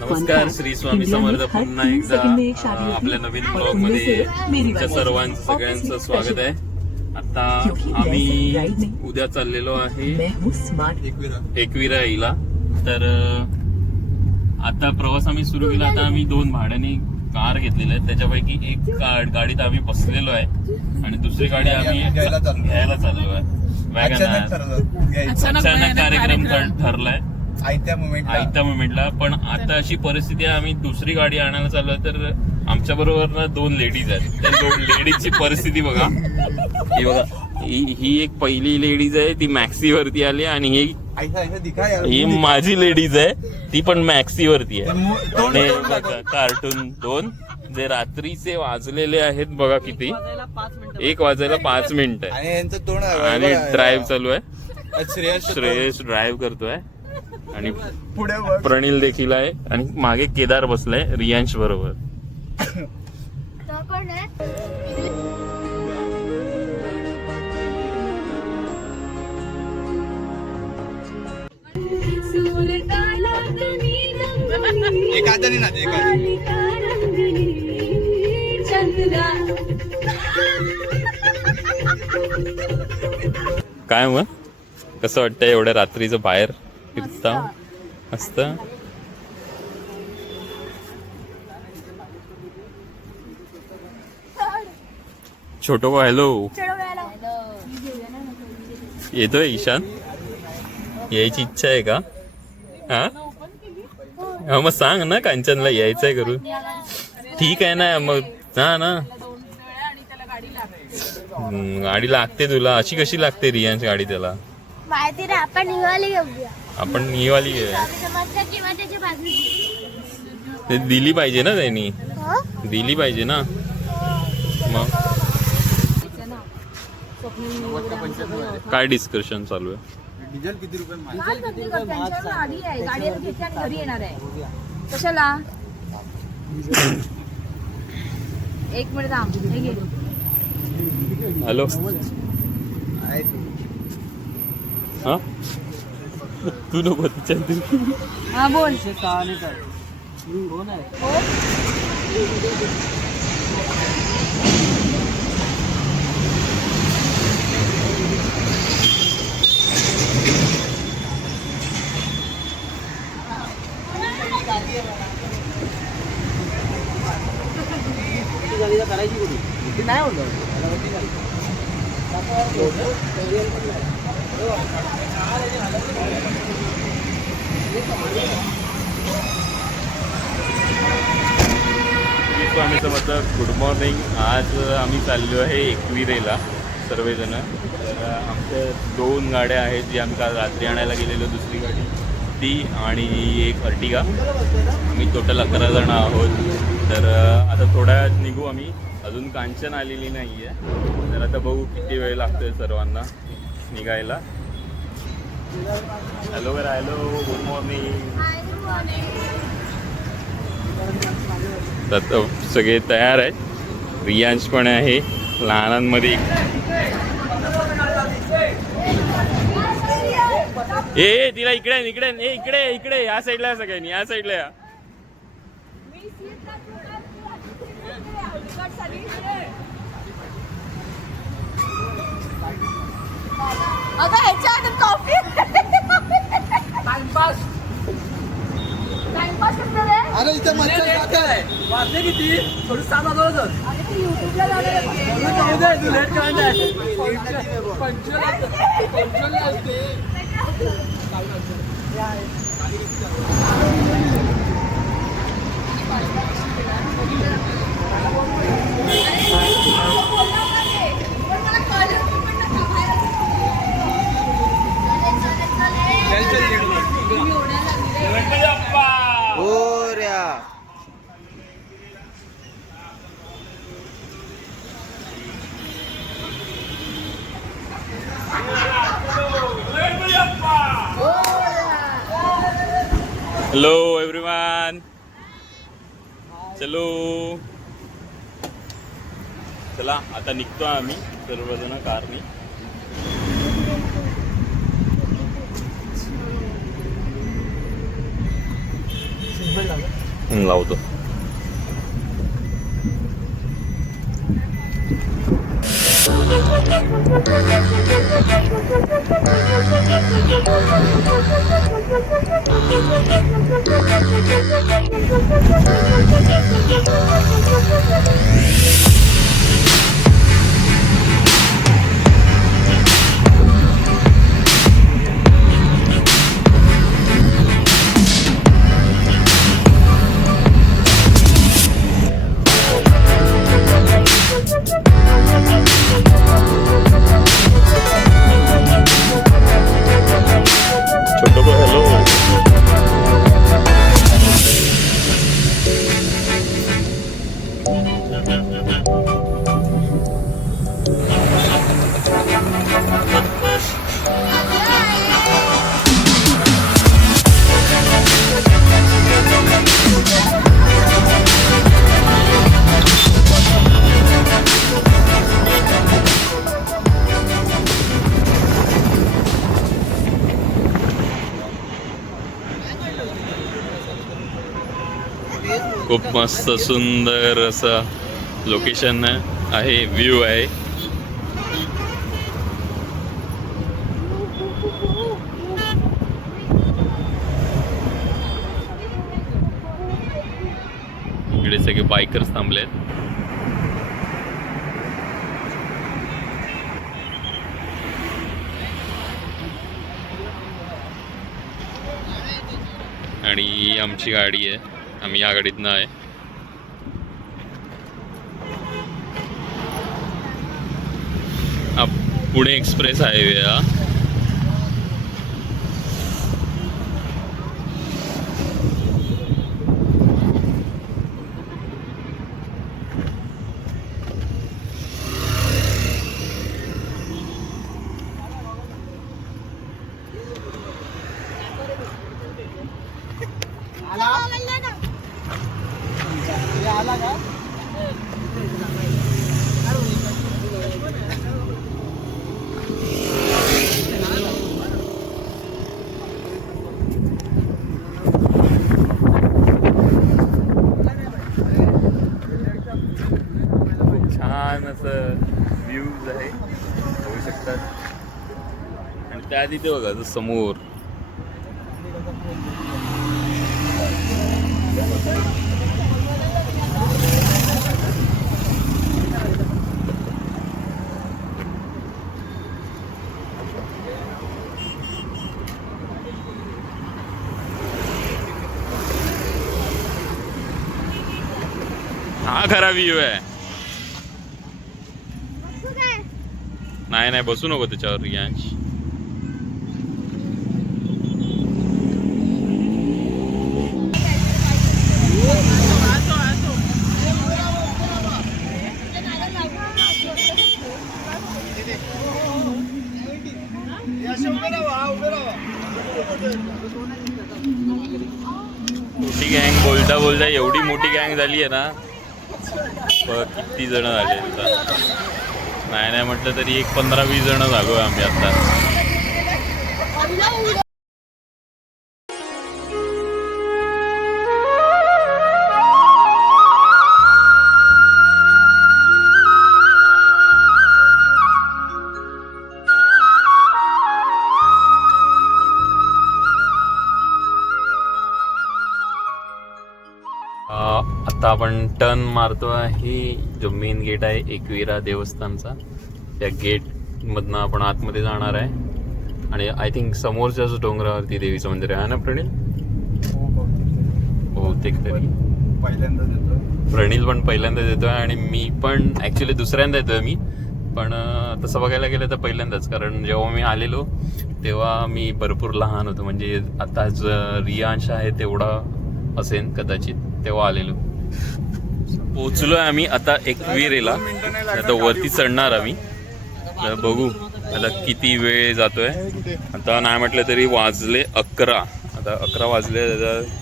नमस्कार, श्री स्वामी समर्थ. पुन्हा एकदा आपल्या नवीन ब्लॉग मध्ये तुमच्या सर्वांचं सगळ्यांचं स्वागत आहे. आता आम्ही उद्या चाललेलो आहे एकविरा. तर आता प्रवास आम्ही सुरू केला. आता आम्ही 2 भाड्याने कार घेतलेल्या आहेत. त्याच्यापैकी एक गाडीत आम्ही बसलेलो आहे आणि दुसरी गाडी आम्ही घ्यायला चाललो आहे. अचानक कार्यक्रम ठरलाय आयत्या मोमेंटला. पण आता अशी परिस्थिती आहे, आम्ही दुसरी गाडी आणायला चाललोय. तर आमच्या बरोबर ना 2 लेडीज आहेत. त्या 2 लेडीजची परिस्थिती बघा. ही बघा, ही एक पहिली लेडीज आहे, ती मॅक्सी वरती आली. आणि ही माझी लेडीज आहे, ती पण मॅक्सी वरती आहे. कार्टून 2 जे रात्रीचे वाजलेले आहेत बघा किती. 1 वाजायला 5 मिनिट आहे आणि ड्राईव्ह चालू आहे. श्रेयस ड्राईव्ह करतोय आणि प्रणील देखील आहे आणि मागे केदार बसलाय रियांश बरोबर. काय मग कसं वाटतंय एवढ्या रात्रीचं बाहेर फिरता? मस्त. छोटो हॅलो येतोय ईशान? यायची इच्छा आहे का? हा मग सांग ना, कांचनला यायचंय करून. ठीक आहे ना मग. हा ना, गाडी लागते तुला. अशी कशी लागते रियांश गाडी त्याला? माहिती रे, आपण ही वाली घेऊया. ते दिली पाहिजे ना त्यांनी. दिली पाहिजे ना. मग काय डिस्कशन चालू आहे? डिझेल किती रुपये? गाडी घरी येणार आहे कशाला? 1 मिनिट थांब. हॅलो. हा तू नको तिच्या. हा बोल. करायची कुठे नाही होत. स्वामी समर्थ. Good morning. आज आम्ही चाललो आहे एकविरेला सर्वजण. आमच्या 2 गाड्या आहेत जी आम्ही काल रात्री आणायला गेलेलो. दुसरी गाडी ती आणि एक अर्टिगा. आम्ही टोटल 11 जण आहोत. तर आता थोड्या वेळात निघू आम्ही. अजून कांचन आलेली नाही आहे. तर आता बघू किती वेळ लागतोय सर्वांना निघायला. हॅलो करा. Hello, good morning. तर सगळे तयार आहेत. रियांश पण आहे लहानांमध्ये. ए तिला इकडे इकडे या साईडला. सगळ्यांनी या साईडला या. अरे इथे मच्छर आहे. वाजले किती? थोडी 7 वाजवलंच. Hello everyone. चलो चला आता निघतो आम्ही सर्वजण कारनी. लावतो. छोटो को हेलो. खूप मस्त सुंदर असं लोकेशन आहे, व्ह्यू आहे. इकडे सगळे बायकर्स थांबलेत. आणि आमची गाडी आहे, आम्ही या गाडीतनं आहे. पुणे एक्सप्रेस हायवे हा. आला का? छान असं व्ह्यूज आहे, होऊ शकतात. आणि त्या तिथे बघा तो समोर हा खरा व्ह्यू आहे. नाही नाही बसू नको त्याच्यावर रियांश. मोठी गँग बोलता बोलता एवढी मोठी गँग झाली आहे ना, किती जण झाले आता. नाही नाही म्हटलं तरी एक 15-20 जण झालो आहे आम्ही आता. आता आपण टर्न मारतो आहे, जो मेन गेट आहे एकविरा देवस्थानचा. त्या गेट मधनं आपण आतमध्ये जाणार आहे. आणि आय थिंक समोरच्याच डोंगरावरती देवीचं मंदिर आहे ना प्रणील? बहुतेक तरी पहिल्यांदाच येतो. प्रणील पण पहिल्यांदाच येतोय आणि मी पण ऍक्च्युली दुसऱ्यांदा येतोय मी. पण तसं बघायला गेलं तर पहिल्यांदाच, कारण जेव्हा मी आलेलो तेव्हा मी भरपूर लहान होतो. म्हणजे आता रियांश आहे तेवढा असेल कदाचित, तेव्हा आलेलो. पोचलोय आम्ही आता एकविरेला. आता वरती चढणार आम्ही. बघू आता किती वेळ जातोय. आता नाही म्हटलं तरी वाजले 11. आता 11 वाजले.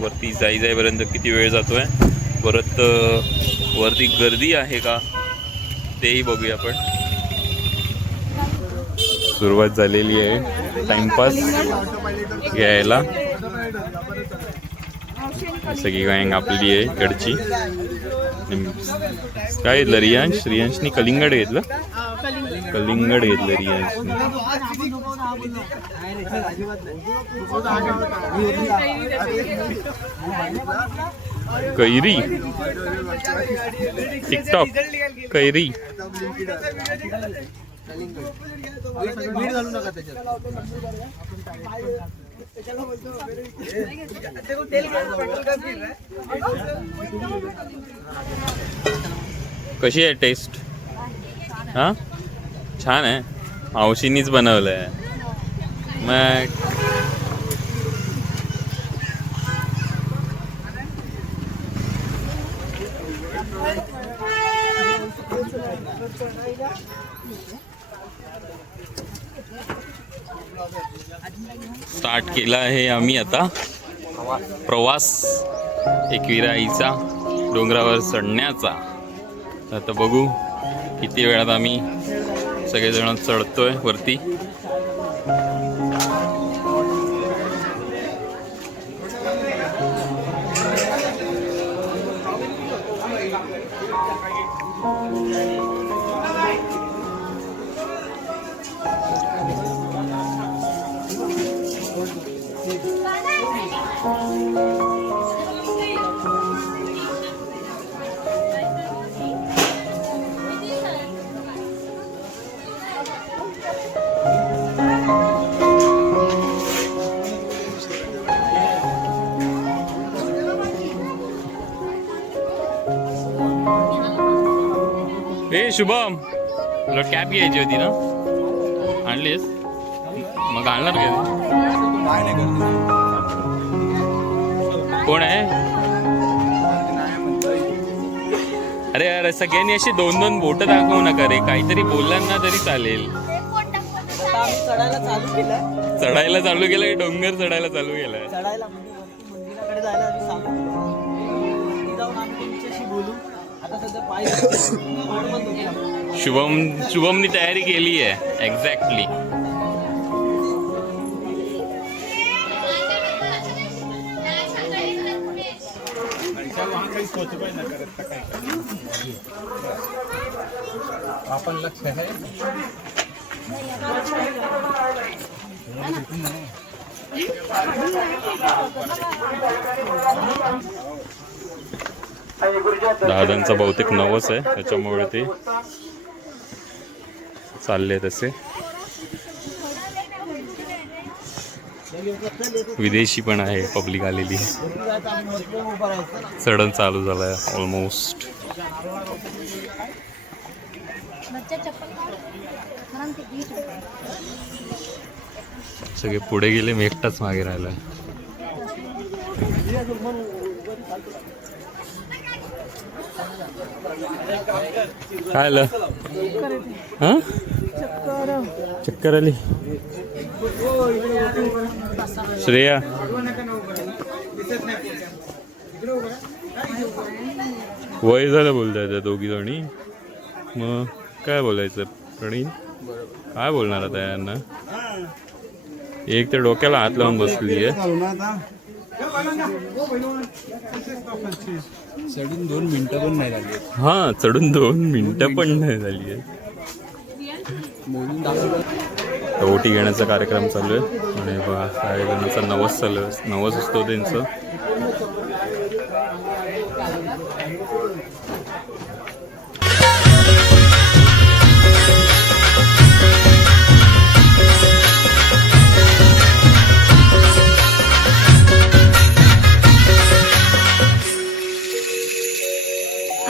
वरती जाईपर्यंत किती वेळ जातोय. परत वरती गर्दी आहे का तेही बघूया आपण. सुरुवात झालेली आहे टाइमपास घ्यायला. सगळी गँग आपली आहे इकडची. काय घेतलं रियांश? रियांशनी कलिंगड घेतलं. कलिंगड घेतलं रियांशनी. कैरी टिकटॉक कैरी. कशी आहे टेस्ट? हा छान आहे. मावशीनीच बनवलंय. मग स्टार्ट केला आहे आम्ही आता प्रवास एकविराईचा डोंगरावर चढण्याचा. आता बघू किती वेळात आम्ही सगळेजण चढतोय वरती. ए शुभम, तुला कॅब घ्यायची होती ना? आणलीस? मग घालणार काय? कोण आहे? अरे अरे सगळ्यांनी अशी 2-2 बोटं दाखवू नका रे. काहीतरी बोललांना तरी चालेल. चढायला चालू केलं की डोंगर चढायला चालू केलाय? चढायला मंदिराकडे जायला आधी सांगू. जाऊन आम्ही तुमच्याशी बोलू. आता सध्या पाय शुभमनी तयारी केली आहे एक्झॅक्टली. आपण लक्ष आहे. दादांचा बहुतेक नवस आहे त्याच्यामुळे ते चालले तसे. विदेशी पण आहे पब्लिक आलेली. चढण चालू झालाय ऑलमोस्ट. सगळे पुढे गेले, मी एकटाच मागे राहिला. काय आलं? हा चक्कर आली. श्रेया वय झालं बोलताय त्या दोघी जणी. मग काय बोलायचं प्रणीत? काय बोलणार आता यांना? एक तर डोक्याला हात लावून बसली आहे. चढून 2 मिनिटं पण नाही झाली. हा चढून 2 मिनिटं पण नाही झाली आहे. ओटी घेण्याचा कार्यक्रम चालू आहे आणि बघा काही जणांचा नवस चालू आहे. नवस असतो त्यांचं.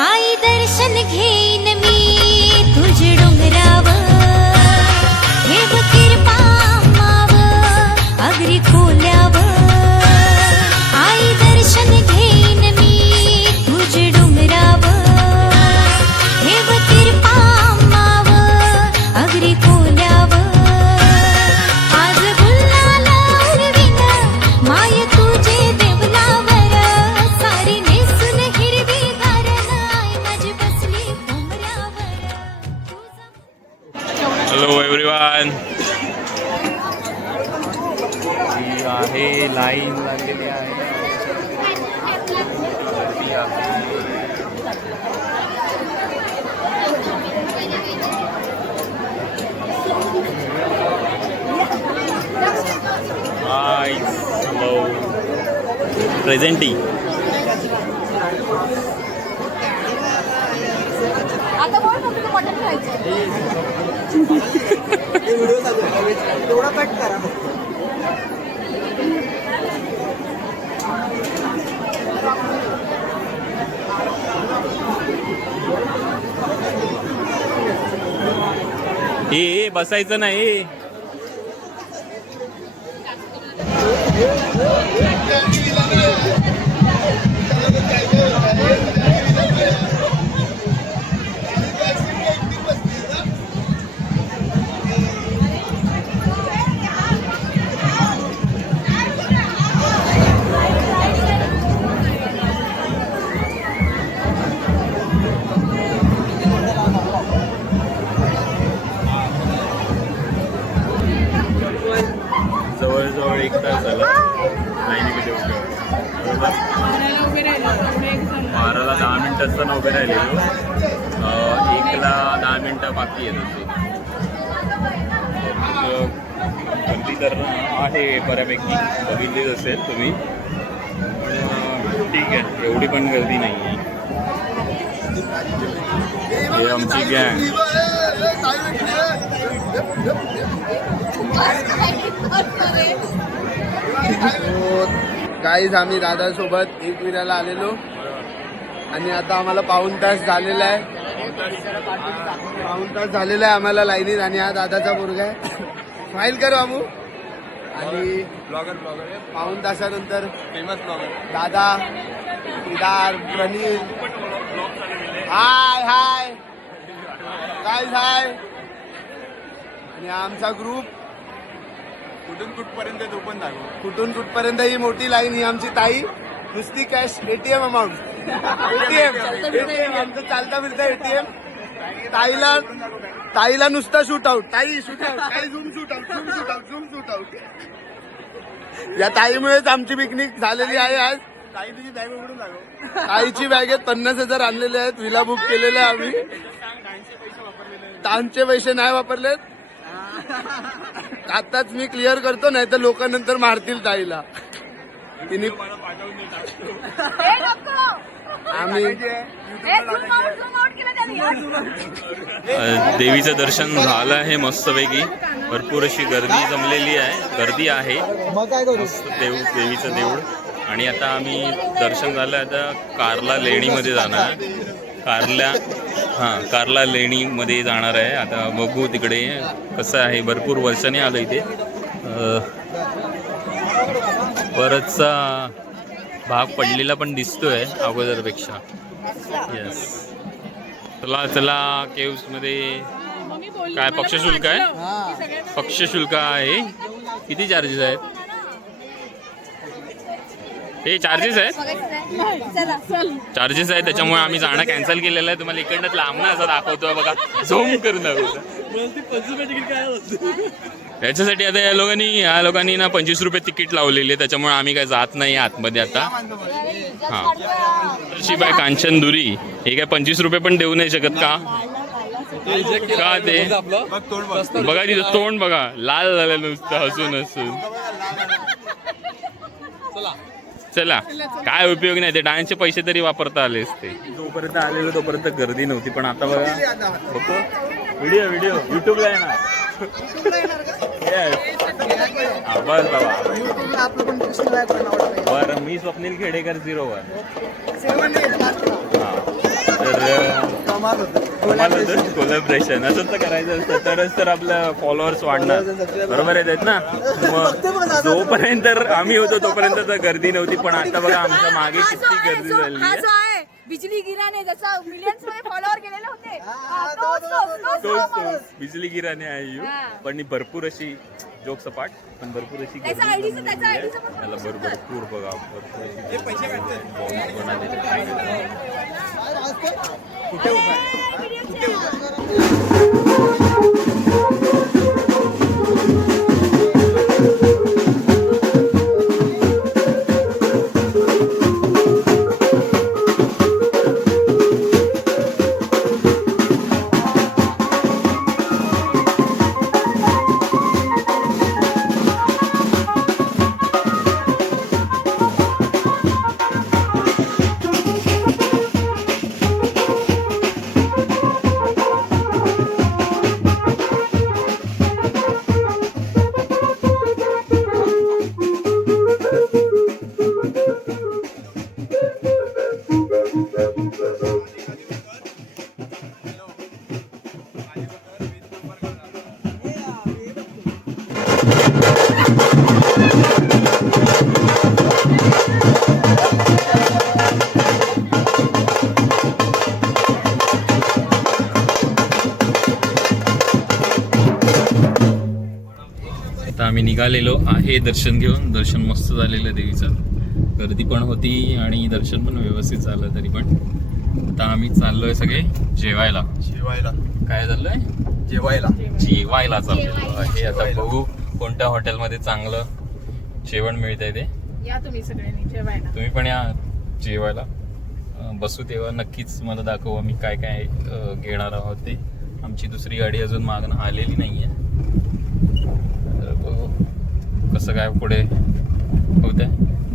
आई दर्शन घेईन मी तुझ डोंगरावर. ठेव कृपा माव अगरी खोल्यावर. आई दर्शन घेईन मी तुझ डोंगरावर. ठेव कृपा माव अगरी खोल्यावर. आज गुलाल उडवीन माय तुझे देवलावर. सारी नेसून हिरवी हॅलो एव्हरीवन. ही आहे लाईन लागलेली आहे. प्रेझेंटी. आता बोल ना तुला मटण खायचं. व्हिडिओ चालू आहे तेवढा कट करा. हे बसायचं नाही. जवळजवळ 1 तास झाला लाईनीमध्ये उभे. बरोबर 12ला 10 मिनिटं असताना उभे राहिलेलो. 1ला 10 मिनिटं बाकी येत होते. गर्दी तर आहे बऱ्यापैकी, बघितलीच असेल तुम्ही. पण ठीक आहे, एवढी पण गर्दी नाही आहे. हे आमची गँग. गाईज आम्ही दादासोबत एकविराला आलेलो आणि आता आम्हाला पाऊण तास झालेला आहे. आम्हाला लाईनीत. आणि हा दादाचा मुलगा आहे. स्माईल कर बाबू. आणि ब्लॉगर पाऊण तासानंतर फेमस ब्लॉगर दादा, केदार, प्रणील. हाय हाय गाईज हाय. आणि आमचा ग्रुप कुठून कुठपर्यंत ओपन दाखव. कुठून कुठपर्यंत ही मोठी लाईन. ही आमची ताई. नुसती कॅश एटीएम अमाऊंट. एटीएम आमचं चालता फिरता एटीएम. ताईला नुसता शूट आउट. ताई शूट आउट. ताई zoom shoot out. Zoom shoot out. Zoom shoot out. या ताईमुळेच आमची पिकनिक झालेली आहे आज. ताई तुझी बॅग उघडून दाखव. ताईची बॅगेत 50,000 आणलेले आहेत. विला बुक केलेले आहे आम्ही. तांचे पैसे नाही वापरलेत. आताच मी क्लिअर करतो, नाही तर लोक नंतर मारतील ताईला. तिने आम्ही देवीचं दर्शन झालं आहे मस्तपैकी. भरपूर अशी गर्दी जमलेली आहे. गर्दी आहे मस्त. देवीचं देऊळ. आणि आता आम्ही दर्शन झालं. आता कार्ला लेणीमध्ये जाणार. कार्ला लेणीमध्ये जाणार आहे. आता बघू तिकडे कसं आहे. भरपूर वर्षांनी आलं इथे. बरंचसा भाग पडलेला पण दिसतोय अगोदरपेक्षा. येस. चला केव्समध्ये काय पक्षशुल्क आहे. पक्षशुल्क आहे. किती चार्जेस आहेत. हे चार्जेस आहेत. चार्जेस आहेत त्याच्यामुळे आम्ही जाणं कॅन्सल केलेलं आहे. तुम्हाला इकडनं लांब ना असं दाखवतो बघा. झूम करून दाखवतो. याच्यासाठी आता या लोकांनी ना 25 रुपये तिकीट लावलेली आहे. त्याच्यामुळे आम्ही काय जात नाही आतमध्ये आता. हां शिवाय कांचनदुरी हे काय 25 रुपये पण देऊ नाही शकत का ते. बघा तिथं तोंड बघा लाल झालं नुसतं हसून हसून. चला काय उपयोग नाही. ते डान्सचे पैसे तरी वापरता आले असते. जोपर्यंत आलेलो तोपर्यंत गर्दी नव्हती. पण आता बघा बघतो व्हिडिओ युट्यूबला आहे ना. बस बाबा. बरं मी स्वप्नील खेडेकर 01. कोलॅबरेशन असंच तर करायचं असतं तरच तर आपलं फॉलोअर्स वाढणार. बरोबर आहेत ना. मग जोपर्यंत आम्ही होतो तोपर्यंत तर गर्दी नव्हती. पण आता बघा आमच्या मागे किती गर्दी झाली. बिजली गिराने जसा मिलियन्स मध्ये फॉलोअर गेलेले होते. बिजली गिराने आहे. पण भरपूर अशी जोक सपाट पण भरपूर अशी त्याला भरपूर बघा. भरपूर निघालेलो आहे दर्शन घेऊन. दर्शन मस्त झालेलं देवीचं. गर्दी पण होती आणि दर्शन पण व्यवस्थित झालं. तरी पण आता आम्ही चाललोय सगळे जेवायला. काय चाललंय? जेवायला चाललेलो आहे. आता बघू कोणत्या हॉटेलमध्ये चांगलं जेवण मिळतंय ते. या तुम्ही सगळ्यांनी जेवायला. तुम्ही पण या जेवायला. बसू तेव्हा नक्कीच मला दाखवू आम्ही काय काय घेणार आहोत ते. आमची दुसरी गाडी अजून मागणं आलेली नाहीये. तर बघू कसं काय पुढे होतंय.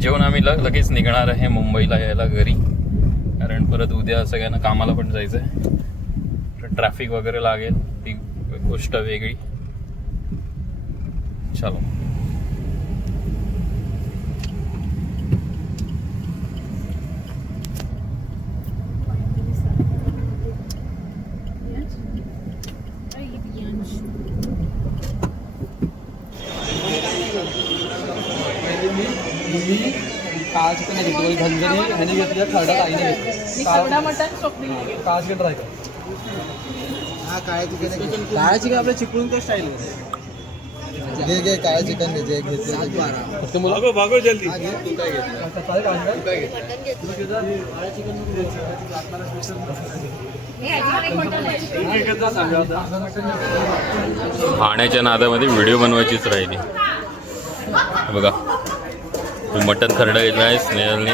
जेवण आम्ही लगेच निघणार आहे मुंबईला यायला घरी. कारण परत उद्या सगळ्यांना कामाला पण जायचं आहे. ट्रॅफिक वगैरे लागेल ती गोष्ट वेगळी. चलो. काळ चिकन घेतली धनगरी ह्याने घेतली खरडा आईने घेतली. खरडा मटण स्वप्नील. काळ चिकन ट्राय कर. हा काळ्या चिकन आपल्या चिपळूण का स्टाईल घे काळ्या चिकन घे भागो जल्दी. खाण्याच्या नादामध्ये व्हिडिओ बनवायचीच राहिली. बघा मटन खरडा घेतला आहे स्नेहलने.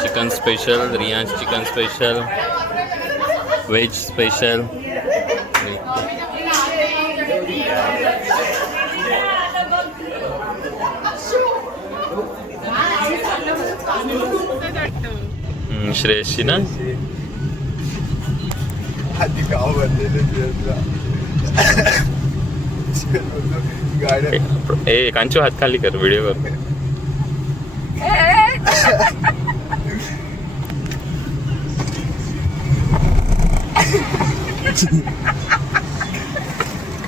Chicken special, Riyansh chicken special, veg special. श्रेयसची ना आधी गाव भरलेले गाड्या. ए कांचो हात खाली कर व्हिडिओ कर.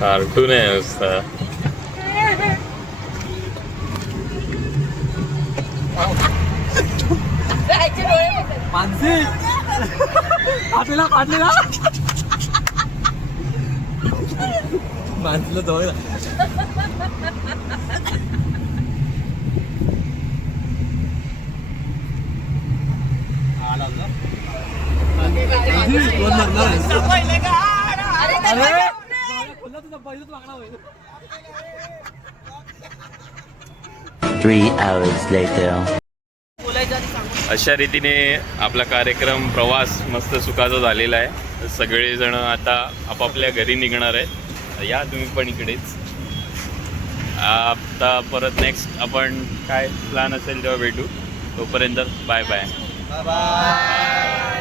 कार्टून आहे नुसता. मानसी आपल्याला काढलेला माणसलं जवळ अशा रीतीने आपला कार्यक्रम प्रवास मस्त सुखाचा झालेला आहे. सगळेजण आता आपापल्या घरी निघणार आहेत. या तुम्ही पण इकडेच. आता परत नेक्स्ट आपण काय प्लॅन असेल तेव्हा भेटू. तोपर्यंत बाय बाय.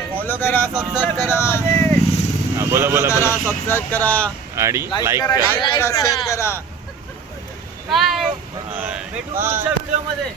फॉलो करा, सबस्क्राईब करा. बोला सबस्क्राईब करा आणि लाईक करा, शेअर करा. बाय. भेटू पुढच्या व्हिडिओ मध्ये.